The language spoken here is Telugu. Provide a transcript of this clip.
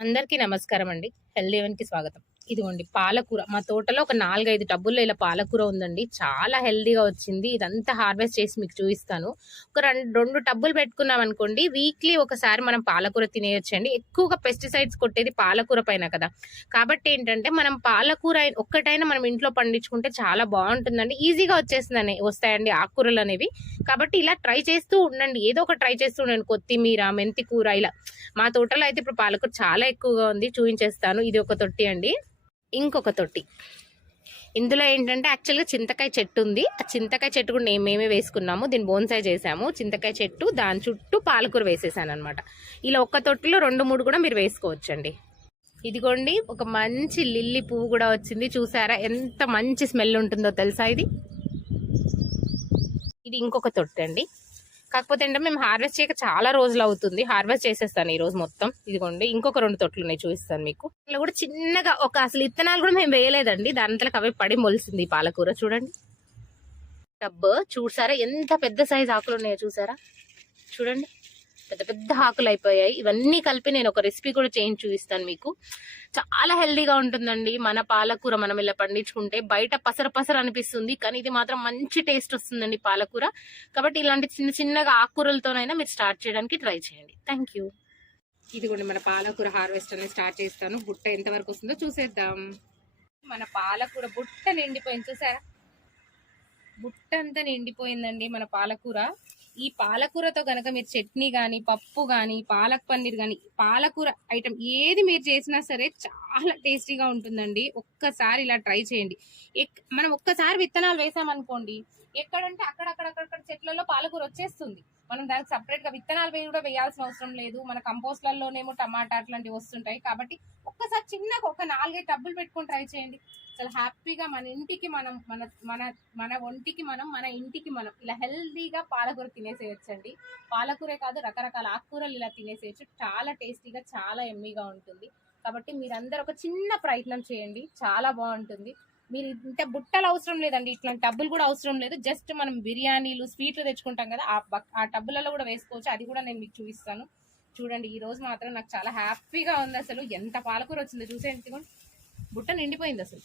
అందరికీ నమస్కారం అండి. హెల్దీ వన్‌కి స్వాగతం. ఇదిగోండి పాలకూర. మా తోటలో ఒక 4, 5 టబ్బుల్లో ఇలా పాలకూర ఉందండి. చాలా హెల్దీగా వచ్చింది. ఇదంతా హార్వెస్ట్ చేసి మీకు చూపిస్తాను. ఒక 2 టబ్బులు పెట్టుకున్నామనుకోండి, వీక్లీ ఒకసారి మనం పాలకూర తినేయొచ్చండి. ఎక్కువగా పెస్టిసైడ్స్ కొట్టేది పాలకూర పైన కదా! కాబట్టి ఏంటంటే మనం పాలకూర ఒక్కటైనా మనం ఇంట్లో పండించుకుంటే చాలా బావుంటుందండి. ఈజీగా వస్తాయండి ఆకుకూరలనేవి. కాబట్టి ఇలా ట్రై చేస్తూ ఉండండి. ఏదో ఒకటి ట్రై చేస్తూ ఉండండి. కొత్తిమీర, మెంతి కూర ఇలా. మా తోటలో అయితే ఇప్పుడు పాలకూర చాలా ఎక్కువగా ఉంది. చూపించేస్తాను. ఇది ఒక తొట్టి అండి. ఇంకొక తొట్టి. ఇందులో ఏంటంటే యాక్చువల్గా చింతకాయ చెట్టు ఉంది. ఆ చింతకాయ చెట్టు కూడా మేమే వేసుకున్నాము. దీన్ని బోన్సాయి చేసాము. చింతకాయ చెట్టు దాని చుట్టూ పాలకూర వేసేసాను అనమాట. ఇలా ఒక్క తొట్టిలో 2, 3 కూడా మీరు వేసుకోవచ్చండి. ఇదిగోండి ఒక మంచి లిల్లీ పువ్వు కూడా వచ్చింది. చూసారా ఎంత మంచి స్మెల్ ఉంటుందో తెలుసా ఇది. ఇది ఇంకొక తొట్టి అండి. కాకపోతే ఏంటంటే మేము హార్వెస్ట్ చేయక చాలా రోజులు అవుతుంది. హార్వెస్ట్ చేసేస్తాను ఈ రోజు మొత్తం. ఇదిగోండి ఇంకొక 2 తొట్లు ఉన్నాయి, చూపిస్తాను మీకు. ఇలా కూడా చిన్నగా అసలు ఇత్తనాలు కూడా మేము వేయలేదండి. దాంట్లో అవే పడి మొలిసింది ఈ పాలకూర. చూడండి టబ్. చూసారా ఎంత పెద్ద సైజ్ ఆకులు ఉన్నాయో చూసారా. చూడండి పెద్ద పెద్ద ఆకులు అయిపోయాయి. ఇవన్నీ కలిపి నేను ఒక రెసిపీ కూడా చేయించి చూపిస్తాను మీకు. చాలా హెల్దీగా ఉంటుందండి మన పాలకూర. మనం ఇలా పండించుకుంటే బయట పసర అనిపిస్తుంది, కానీ ఇది మాత్రం మంచి టేస్ట్ వస్తుందండి పాలకూర. కాబట్టి ఇలాంటి చిన్న చిన్నగా ఆకుకూరలతోనైనా మీరు స్టార్ట్ చేయడానికి ట్రై చేయండి. Thank you. ఇదిగోండి మన పాలకూర హార్వెస్ట్ అనేది స్టార్ట్ చేస్తాను. బుట్ట ఎంతవరకు వస్తుందో చూసేద్దాం. మన పాలకూర బుట్ట నిండిపోయింది చూసారా. బుట్ట అంతా నిండిపోయిందండి మన పాలకూర. ఈ పాలకూరతో గనక మీరు చట్నీ కానీ, పప్పు కానీ, పాలక్ పన్నీర్ కానీ, పాలకూర ఐటమ్ ఏది మీరు చేసినా సరే చాలా టేస్టీగా ఉంటుందండి. ఒక్కసారి ఇలా ట్రై చేయండి. మనం ఒక్కసారి విత్తనాలు వేసామనుకోండి, ఎక్కడంటే అక్కడక్కడ చెట్లలో పాలకూర వచ్చేస్తుంది. మనం దానికి సపరేట్ గా విత్తనాలు కూడా వేయాల్సిన అవసరం లేదు. మన కంపోస్ట్లలోనేమో టమాటా అట్లాంటివి వస్తుంటాయి. కాబట్టి ఒక్కసారి చిన్నగా ఒక 4, 5 టబ్బులు పెట్టుకొని ట్రై చేయండి. చాలా హ్యాపీగా మన ఇంటికి మనం మన ఒంటికి మనం మన ఇంటికి మనం ఇలా హెల్దీగా పాలకూర తినేసేయచ్చండి. పాలకూరే కాదు రకరకాల ఆకుకూరలు ఇలా తినేసేయచ్చు. చాలా టేస్టీగా చాలా ఎమ్మీగా ఉంటుంది. కాబట్టి మీరందరూ ఒక చిన్న ప్రయత్నం చేయండి, చాలా బాగుంటుంది. మీరు ఇంత బుట్టలు అవసరం లేదండి, ఇట్లాంటి టబ్బులు కూడా అవసరం లేదు. జస్ట్ మనం బిర్యానీలు స్వీట్లు తెచ్చుకుంటాం కదా, ఆ టబ్బులలో కూడా వేసుకోవచ్చు. అది కూడా నేను మీకు చూపిస్తాను. చూడండి ఈ రోజు మాత్రం నాకు చాలా హ్యాపీగా ఉంది. అసలు ఎంత పాలకూర వచ్చిందో చూసేయండి. బుట్ట నిండిపోయింది అసలు.